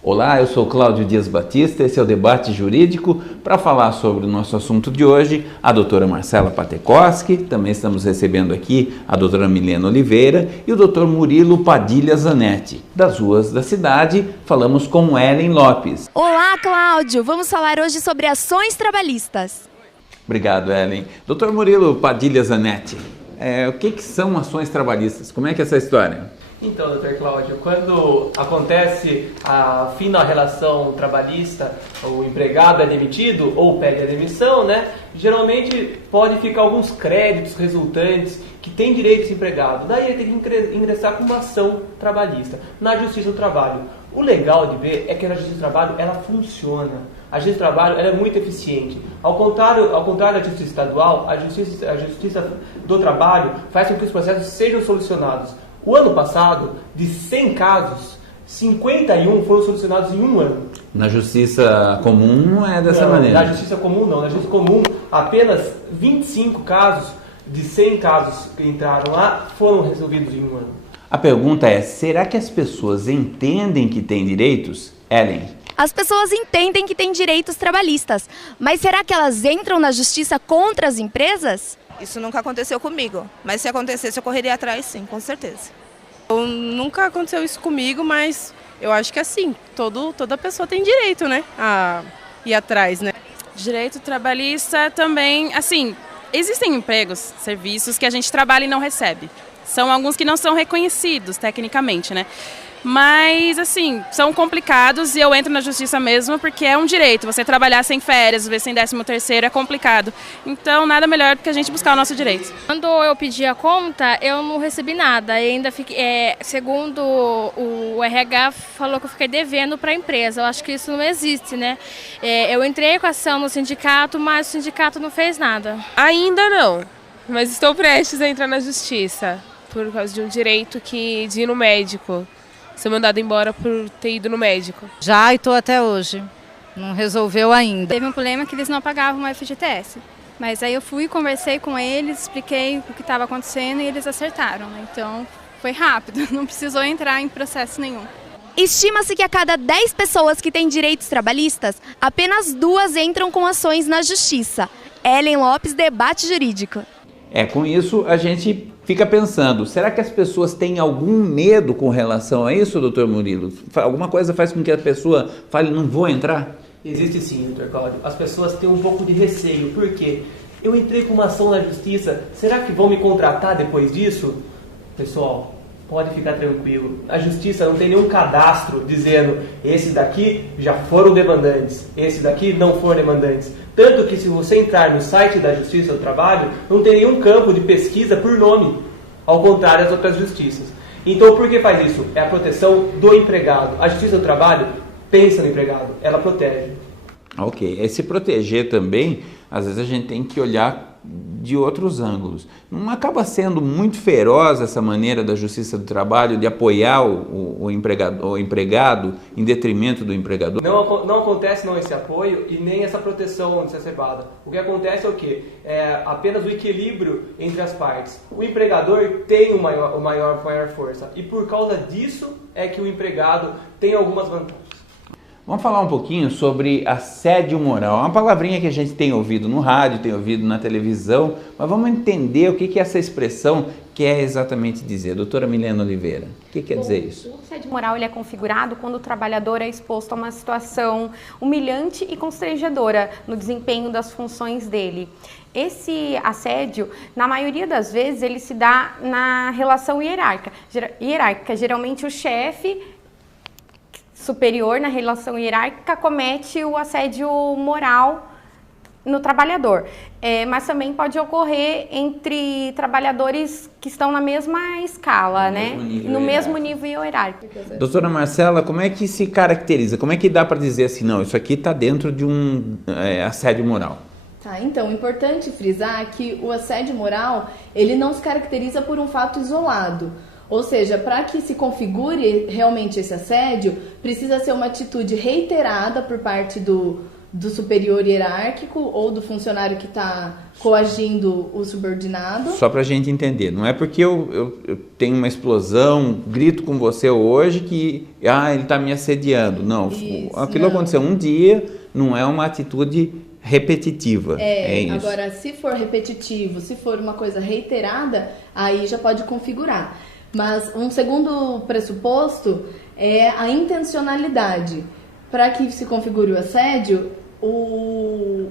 Olá, eu sou Cláudio Dias Batista, esse é o Debate Jurídico. Para falar sobre o nosso assunto de hoje, a doutora Marcela Patekoski, também estamos recebendo aqui a doutora Milena Oliveira e o doutor Murilo Padilha Zanetti. Das ruas da cidade, falamos com Ellen Lopes. Olá, Cláudio! Vamos falar hoje sobre ações trabalhistas. Obrigado, Ellen. Doutor Murilo Padilha Zanetti, o que são ações trabalhistas? Como é que é essa história? Então, doutor Cláudio, quando acontece a fim da relação trabalhista, o empregado é demitido ou pede a demissão, geralmente pode ficar alguns créditos resultantes que tem direito esse empregado. Daí ele tem que ingressar com uma ação trabalhista na Justiça do Trabalho. O legal de ver é que a Justiça do Trabalho, ela funciona. A Justiça do Trabalho, ela é muito eficiente. Ao contrário da Justiça Estadual, a Justiça do Trabalho faz com que os processos sejam solucionados. O ano passado, de 100 casos, 51 foram solucionados em um ano. Na Justiça Comum não é dessa maneira? Na Justiça Comum não. Na Justiça Comum, apenas 25 casos de 100 casos que entraram lá foram resolvidos em um ano. A pergunta é, será que as pessoas entendem que têm direitos? Ellen? As pessoas entendem que têm direitos trabalhistas, mas será que elas entram na justiça contra as empresas? Isso nunca aconteceu comigo, mas se acontecesse eu correria atrás sim, com certeza. Nunca aconteceu isso comigo, mas eu acho que assim, toda pessoa tem direito, a ir atrás, Direito trabalhista também, assim, existem empregos, serviços que a gente trabalha e não recebe. São alguns que não são reconhecidos tecnicamente, Mas, assim, são complicados e eu entro na justiça mesmo porque é um direito. Você trabalhar sem férias, viver sem 13º é complicado. Então, nada melhor do que a gente buscar o nosso direito. Quando eu pedi a conta, eu não recebi nada. E ainda fiquei, segundo o RH, falou que eu fiquei devendo para a empresa. Eu acho que isso não existe, Eu entrei com ação no sindicato, mas o sindicato não fez nada. Ainda não, mas estou prestes a entrar na justiça por causa de um direito de ir no médico. Ser mandado embora por ter ido no médico. Já estou até hoje, não resolveu ainda. Teve um problema que eles não pagavam o FGTS, mas aí eu fui, conversei com eles, expliquei o que estava acontecendo e eles acertaram, Então foi rápido, não precisou entrar em processo nenhum. Estima-se que a cada 10 pessoas que têm direitos trabalhistas, apenas 2 entram com ações na justiça. Ellen Lopes, Debate Jurídico. Com isso a gente fica pensando, será que as pessoas têm algum medo com relação a isso, doutor Murilo? Alguma coisa faz com que a pessoa fale, não vou entrar? Existe sim, doutor Cláudio. As pessoas têm um pouco de receio. Por quê? Eu entrei com uma ação na justiça, será que vão me contratar depois disso? Pessoal, pode ficar tranquilo. A justiça não tem nenhum cadastro dizendo, esse daqui já foram demandantes, esse daqui não foram demandantes. Tanto que se você entrar no site da Justiça do Trabalho, não tem nenhum campo de pesquisa por nome, ao contrário das outras justiças. Então, por que faz isso? É a proteção do empregado. A Justiça do Trabalho pensa no empregado, ela protege. Ok, se proteger também, às vezes a gente tem que olhar de outros ângulos. Não acaba sendo muito feroz essa maneira da Justiça do Trabalho de apoiar o empregado em detrimento do empregador? Não acontece esse apoio e nem essa proteção exacerbada. O que acontece é o quê? É apenas o equilíbrio entre as partes. O empregador tem maior força e por causa disso é que o empregado tem algumas vantagens. Vamos falar um pouquinho sobre assédio moral. É uma palavrinha que a gente tem ouvido no rádio, tem ouvido na televisão, mas vamos entender o que essa expressão quer exatamente dizer. Doutora Milena Oliveira, o que quer dizer isso? O assédio moral ele é configurado quando o trabalhador é exposto a uma situação humilhante e constrangedora no desempenho das funções dele. Esse assédio, na maioria das vezes, ele se dá na relação hierárquica. Geralmente o chefe superior na relação hierárquica comete o assédio moral no trabalhador, mas também pode ocorrer entre trabalhadores que estão na mesma escala, no mesmo nível hierárquico. Doutora Marcela, como é que se caracteriza? Como é que dá para dizer assim, não, isso aqui está dentro de um assédio moral? Então, é importante frisar que o assédio moral, ele não se caracteriza por um fato isolado. Ou seja, para que se configure realmente esse assédio, precisa ser uma atitude reiterada por parte do do superior hierárquico ou do funcionário que está coagindo o subordinado. Só para a gente entender, não é porque eu tenho uma explosão, grito com você hoje que ele está me assediando. Não, aquilo aconteceu um dia, não é uma atitude repetitiva. É isso. Agora, se for repetitivo, se for uma coisa reiterada, aí já pode configurar. Mas um segundo pressuposto é a intencionalidade. Para que se configure o assédio, o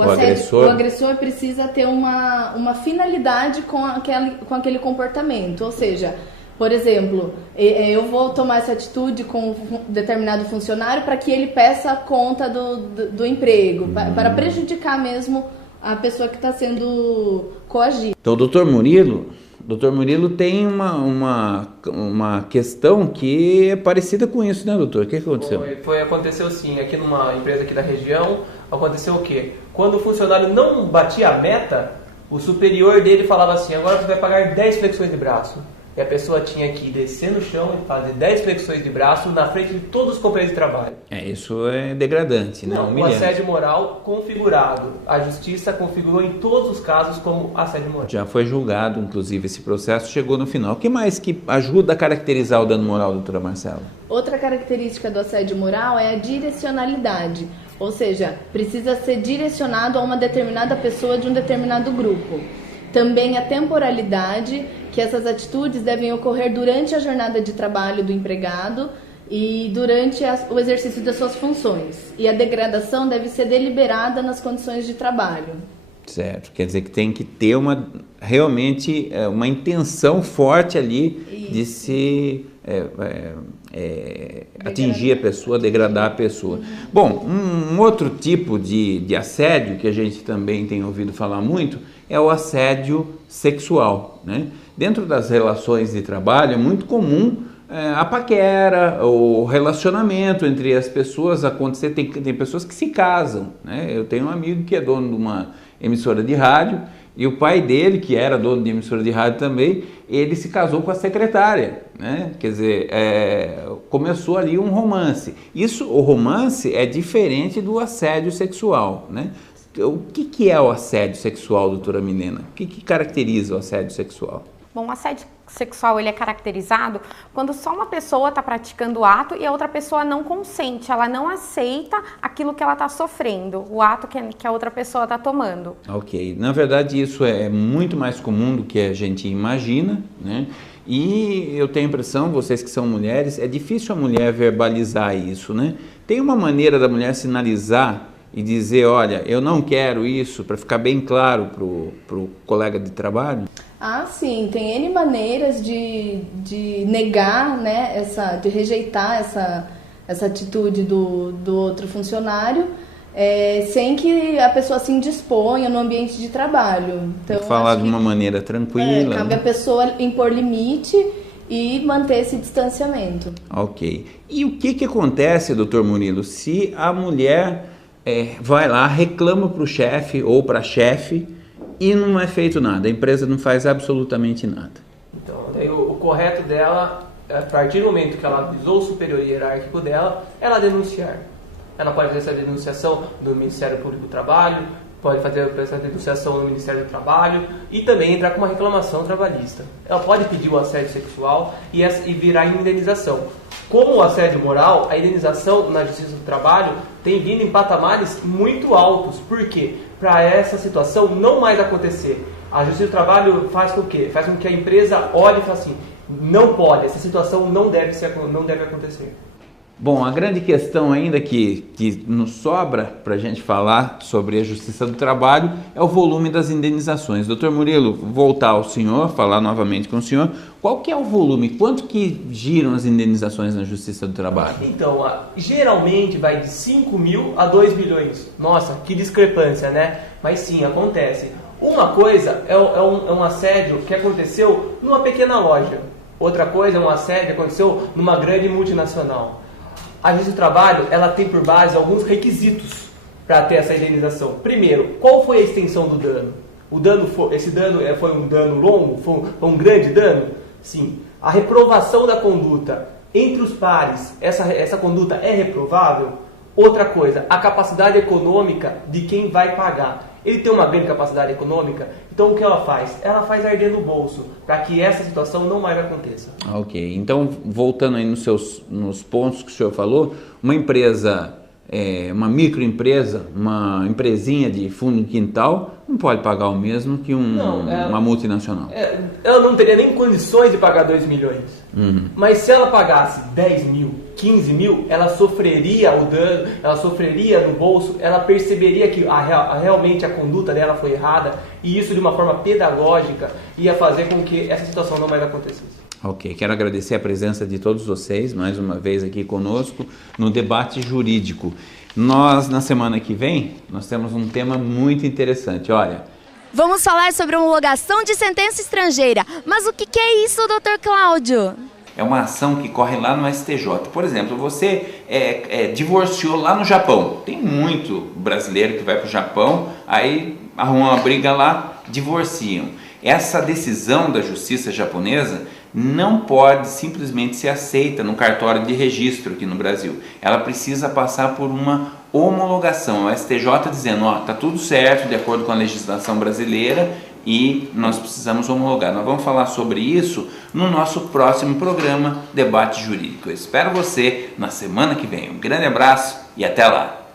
agressor precisa ter uma finalidade com aquele comportamento. Ou seja, por exemplo, eu vou tomar essa atitude com um determinado funcionário para que ele peça a conta do emprego, para prejudicar mesmo a pessoa que está sendo coagida. Então, doutor Murilo tem uma questão que é parecida com isso, né, doutor? O que aconteceu? Aconteceu sim, aqui numa empresa aqui da região, aconteceu o quê? Quando o funcionário não batia a meta, o superior dele falava assim, agora você vai pagar 10 flexões de braço. E a pessoa tinha que descer no chão e fazer 10 flexões de braço na frente de todos os companheiros de trabalho. Isso é degradante, né? Não, o assédio moral configurado. A justiça configurou em todos os casos como assédio moral. Já foi julgado, inclusive, esse processo chegou no final. O que mais que ajuda a caracterizar o dano moral, doutora Marcela? Outra característica do assédio moral é a direcionalidade. Ou seja, precisa ser direcionado a uma determinada pessoa de um determinado grupo. Também a temporalidade, que essas atitudes devem ocorrer durante a jornada de trabalho do empregado e durante o exercício das suas funções. E a degradação deve ser deliberada nas condições de trabalho. Certo, quer dizer que tem que ter realmente uma intenção forte ali de se atingir a pessoa, degradar a pessoa. Bom, um outro tipo de assédio que a gente também tem ouvido falar muito é o assédio sexual, né? Dentro das relações de trabalho é muito comum a paquera, o relacionamento entre as pessoas acontecer. Tem pessoas que se casam, né? Eu tenho um amigo que é dono de uma emissora de rádio e o pai dele, que era dono de emissora de rádio também, ele se casou com a secretária, né? Quer dizer, começou ali um romance. O romance é diferente do assédio sexual, né? O que é o assédio sexual, doutora Milena? O que caracteriza o assédio sexual? Bom, o assédio sexual ele é caracterizado quando só uma pessoa está praticando o ato e a outra pessoa não consente, ela não aceita aquilo que ela está sofrendo, o ato que a outra pessoa está tomando. Ok, na verdade isso é muito mais comum do que a gente imagina, né? E eu tenho a impressão, vocês que são mulheres, é difícil a mulher verbalizar isso, né? Tem uma maneira da mulher sinalizar e dizer, olha, eu não quero isso, para ficar bem claro para o colega de trabalho? Ah, sim, tem N maneiras de negar, né, de rejeitar essa atitude do outro funcionário, sem que a pessoa se indisponha no ambiente de trabalho. Então, falar de uma maneira tranquila. Cabe à pessoa impor limite e manter esse distanciamento. Ok. E o que acontece, doutor Murilo, se a mulher vai lá, reclama para o chefe ou para a chefe e não é feito nada, a empresa não faz absolutamente nada? Então, daí o correto dela, a partir do momento que ela avisou o superior hierárquico dela, ela denunciar. Ela pode fazer essa denunciação no Ministério Público do Trabalho, pode fazer essa denunciação no Ministério do Trabalho e também entrar com uma reclamação trabalhista. Ela pode pedir o assédio sexual e virar indenização. Como o assédio moral, a indenização na Justiça do Trabalho tem vindo em patamares muito altos. Por quê? Para essa situação não mais acontecer. A Justiça do Trabalho faz com que a empresa olhe e fale assim, não pode, essa situação não deve acontecer. Bom, a grande questão ainda que nos sobra para a gente falar sobre a Justiça do Trabalho é o volume das indenizações. Doutor Murilo, voltar ao senhor, falar novamente com o senhor, qual que é o volume? Quanto que giram as indenizações na Justiça do Trabalho? Então, geralmente vai de 5 mil a 2 milhões. Nossa, que discrepância, né? Mas sim, acontece. Uma coisa é um assédio que aconteceu numa pequena loja. Outra coisa é um assédio que aconteceu numa grande multinacional. A Justiça do Trabalho, ela tem por base alguns requisitos para ter essa indenização. Primeiro, qual foi a extensão do dano? Esse dano foi um dano longo? Foi um grande dano? Sim. A reprovação da conduta entre os pares, essa conduta é reprovável? Outra coisa, a capacidade econômica de quem vai pagar. Ele tem uma grande capacidade econômica, então o que ela faz? Ela faz arder no bolso, para que essa situação não mais aconteça. Ok, então voltando aí nos pontos que o senhor falou, uma empresa, uma microempresa, uma empresinha de fundo de quintal, não pode pagar o mesmo que uma multinacional. Ela não teria nem condições de pagar 2 milhões. Mas se ela pagasse 10 mil, 15 mil, ela sofreria o dano, ela sofreria no bolso, ela perceberia que realmente a conduta dela foi errada, e isso de uma forma pedagógica ia fazer com que essa situação não mais acontecesse. Ok, quero agradecer a presença de todos vocês, mais uma vez aqui conosco, no debate jurídico. Nós, na semana que vem, nós temos um tema muito interessante, olha. Vamos falar sobre homologação de sentença estrangeira. Mas o que é isso, Dr. Cláudio? É uma ação que corre lá no STJ. Por exemplo, você divorciou lá no Japão. Tem muito brasileiro que vai para o Japão, aí arrumam uma briga lá, divorciam. Essa decisão da justiça japonesa não pode simplesmente ser aceita no cartório de registro aqui no Brasil. Ela precisa passar por uma homologação. O STJ dizendo, ó, tá tudo certo de acordo com a legislação brasileira e nós precisamos homologar. Nós vamos falar sobre isso no nosso próximo programa Debate Jurídico. Eu espero você na semana que vem. Um grande abraço e até lá!